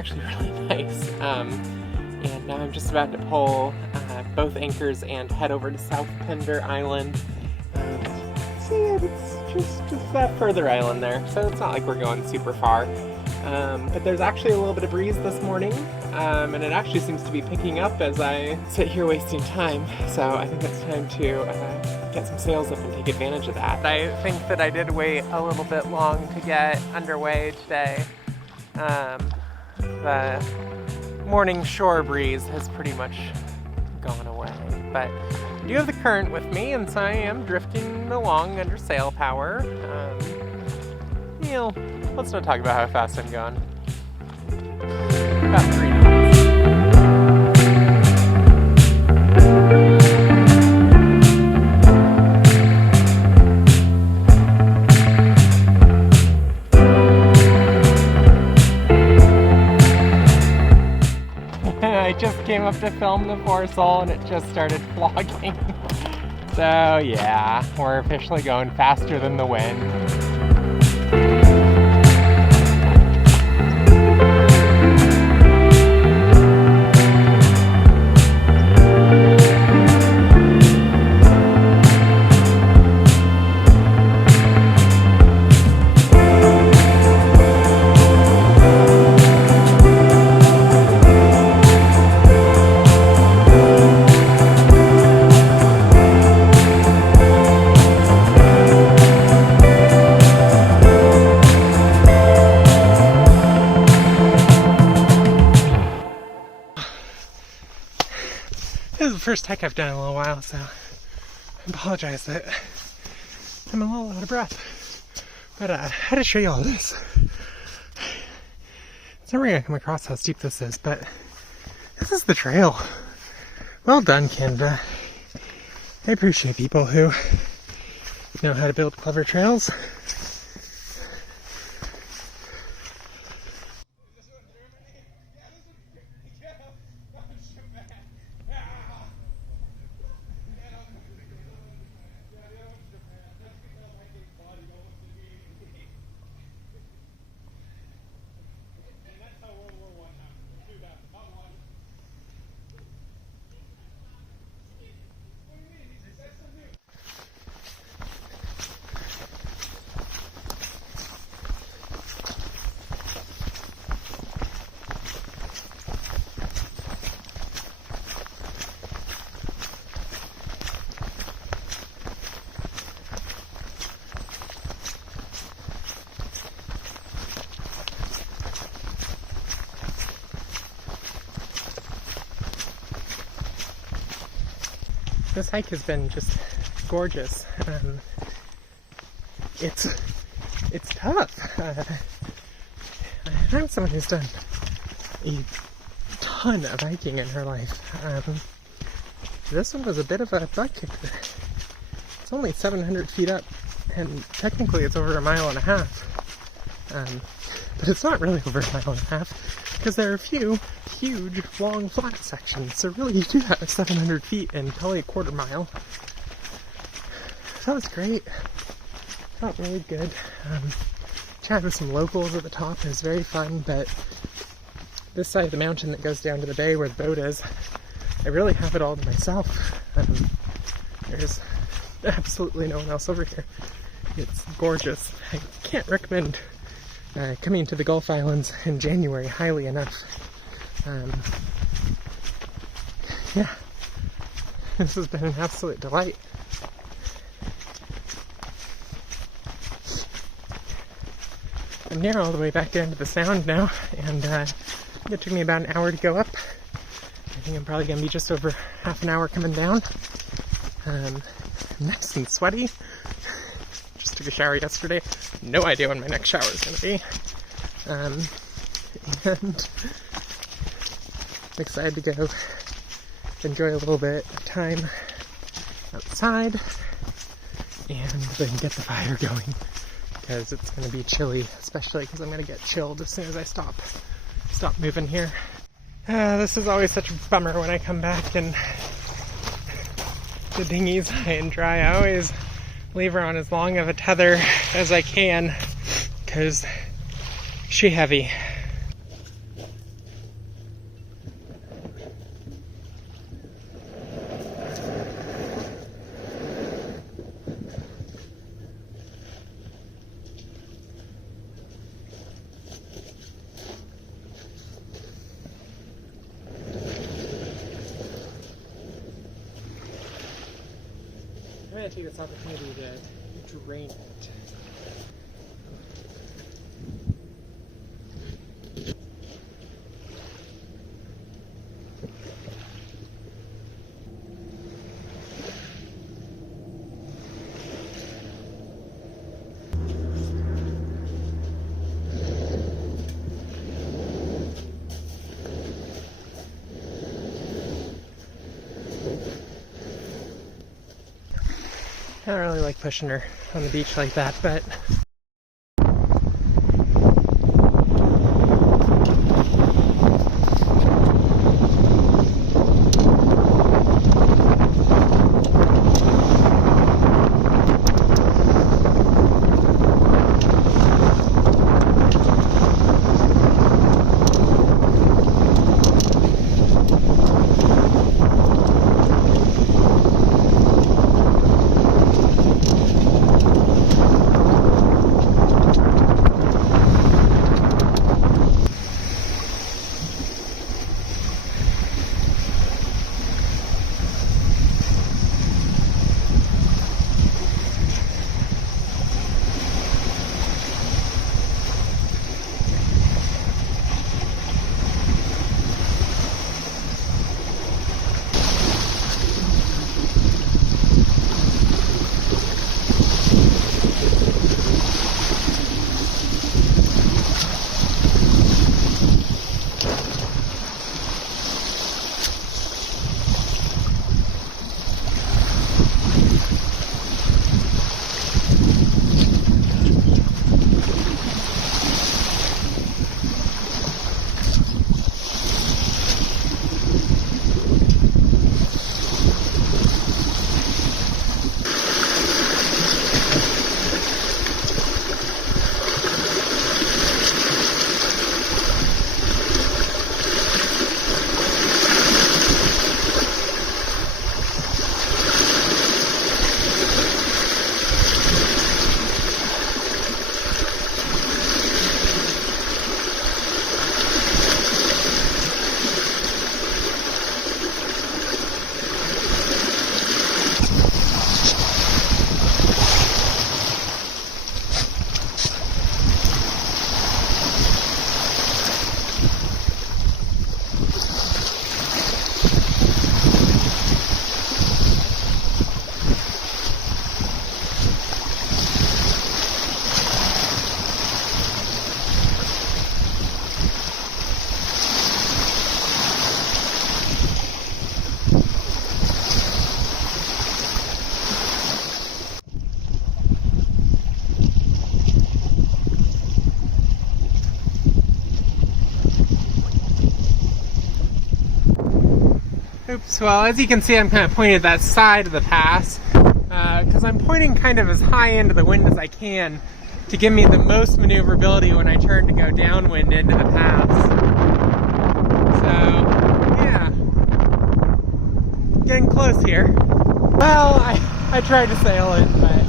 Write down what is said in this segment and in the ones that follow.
actually really nice. And now I'm just about to pull both anchors and head over to South Pender Island. So yeah, it's just that further island there, so it's not like we're going super far. But there's actually a little bit of breeze this morning, and it actually seems to be picking up as I sit here wasting time. So I think it's time to get some sails up and take advantage of that. I think that I did wait a little bit long to get underway today. The morning shore breeze has pretty much gone away, but I do have the current with me, and so I am drifting along under sail power. You know, let's not talk about how fast I'm going. About 3 knots. I just came up to film the foresail and it just started flogging. So yeah, we're officially going faster than the wind. This is the first hike I've done in a little while, so I apologize that I'm a little out of breath. But I had to show you all this. It's never gonna come across how steep this is, but this is the trail. Well done, Canada. I appreciate people who know how to build clever trails. This hike has been just gorgeous. It's tough. I'm someone who's done a ton of hiking in her life. This one was a bit of a butt kick. It's only 700 feet up, and technically it's over 1.5 miles. But it's not really over 1.5 miles, because there are a few huge, long, flat sections. So really you do have 700 feet in probably a 1/4 mile. That was great. Felt really good. Chatted with some locals at the top. It was very fun, but this side of the mountain that goes down to the bay where the boat is, I really have it all to myself. There's absolutely no one else over here. It's gorgeous. I can't recommend coming to the Gulf Islands in January highly enough. Yeah, this has been an absolute delight. I'm near all the way back down to the sound now, and it took me about an hour to go up. I think I'm probably going to be just over half an hour coming down. I'm nice and sweaty. Just took a shower yesterday. No idea when my next shower is going to be. And I'm excited to go enjoy a little bit of time outside and then get the fire going, because it's going to be chilly, especially because I'm going to get chilled as soon as I stop moving here. This is always such a bummer when I come back and the dinghy's high and dry. I always leave her on as long of a tether as I can, because she's heavy. I'm going to take this opportunity to drain it. I don't really like pushing her on the beach like that, but oops, well, as you can see, I'm kind of pointing at that side of the pass because I'm pointing kind of as high into the wind as I can to give me the most maneuverability when I turn to go downwind into the pass. So, yeah, getting close here. Well, I tried to sail it, but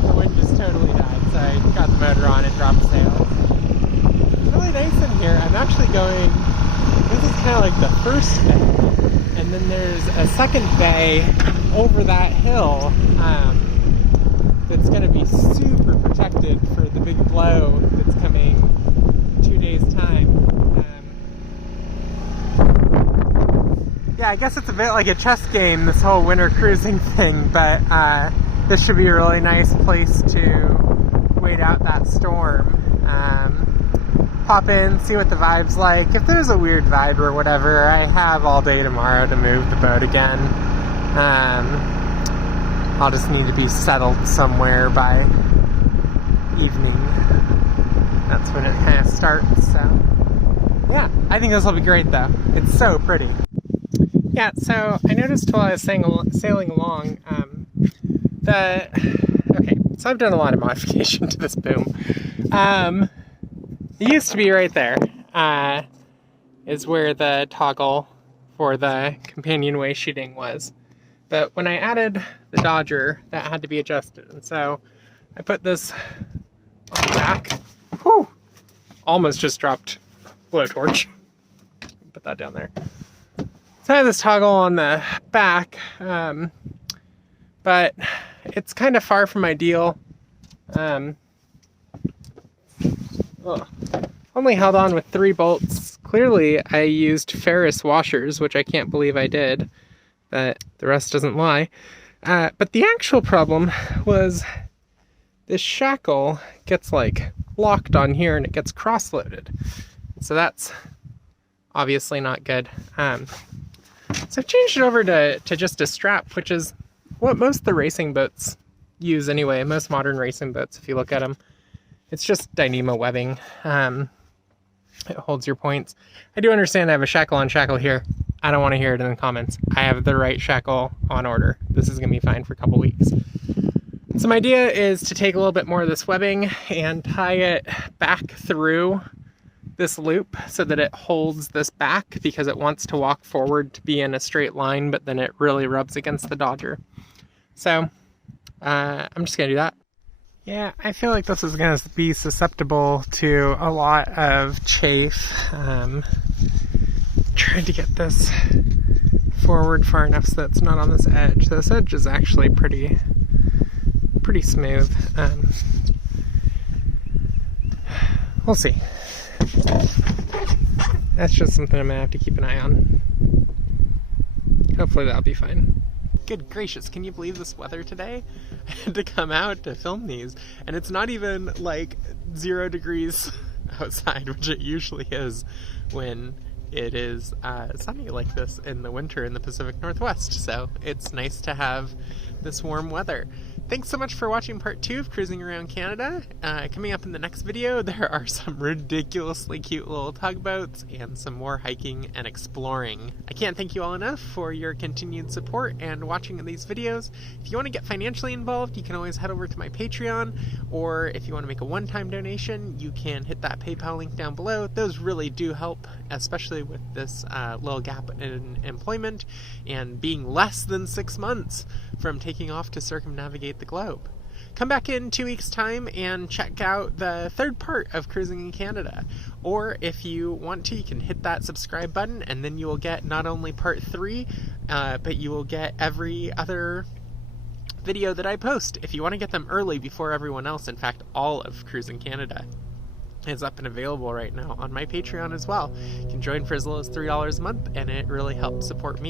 the wind just totally died, so I got the motor on and dropped sails. It's really nice in here. I'm actually going, this is kind of like the first bay. And then there's a second bay over that hill that's going to be super protected for the big blow that's coming in 2 days' time. Yeah, I guess it's a bit like a chess game, this whole winter cruising thing, but this should be a really nice place to wait out that storm. Pop in, see what the vibe's like. If there's a weird vibe or whatever, I have all day tomorrow to move the boat again. I'll just need to be settled somewhere by evening. That's when it kind of starts, so. Yeah, I think this will be great though. It's so pretty. Yeah, so I noticed while I was sailing along, okay, so I've done a lot of modification to this boom. It used to be right there, is where the toggle for the companionway sheeting was. But when I added the Dodger, that had to be adjusted. And so I put this on the back. Whew! Almost just dropped blowtorch. Put that down there. So I have this toggle on the back, but it's kind of far from ideal. Only held on with 3 bolts. Clearly I used Ferris washers, which I can't believe I did, but the rest doesn't lie. But the actual problem was this shackle gets like locked on here and it gets cross-loaded. So that's obviously not good. So I've changed it over to just a strap, which is what most of the racing boats use anyway. Most modern racing boats, if you look at them. It's just Dyneema webbing. It holds your points. I do understand I have a shackle on shackle here. I don't want to hear it in the comments. I have the right shackle on order. This is going to be fine for a couple weeks. So my idea is to take a little bit more of this webbing and tie it back through this loop so that it holds this back, because it wants to walk forward to be in a straight line, but then it really rubs against the Dodger. So I'm just going to do that. Yeah, I feel like this is going to be susceptible to a lot of chafe. Trying to get this forward far enough so that it's not on this edge. This edge is actually pretty smooth. We'll see. That's just something I'm going to have to keep an eye on. Hopefully that'll be fine. Good gracious, can you believe this weather today? I had to come out to film these, and it's not even like 0 degrees outside, which it usually is when it is sunny like this in the winter in the Pacific Northwest. So it's nice to have this warm weather. Thanks so much for watching part 2 of Cruising Around Canada. Coming up in the next video, there are some ridiculously cute little tugboats and some more hiking and exploring. I can't thank you all enough for your continued support and watching these videos. If you want to get financially involved, you can always head over to my Patreon, or if you want to make a one-time donation, you can hit that PayPal link down below. Those really do help, especially with this little gap in employment and being less than 6 months from taking off to circumnavigate the globe. Come back in 2 weeks' time and check out the 3rd part of Cruising in Canada. Or if you want to, you can hit that subscribe button, and then you will get not only part 3, but you will get every other video that I post. If you want to get them early before everyone else, in fact, all of Cruising Canada is up and available right now on my Patreon as well. You can join for as little as $3 a month, and it really helps support me.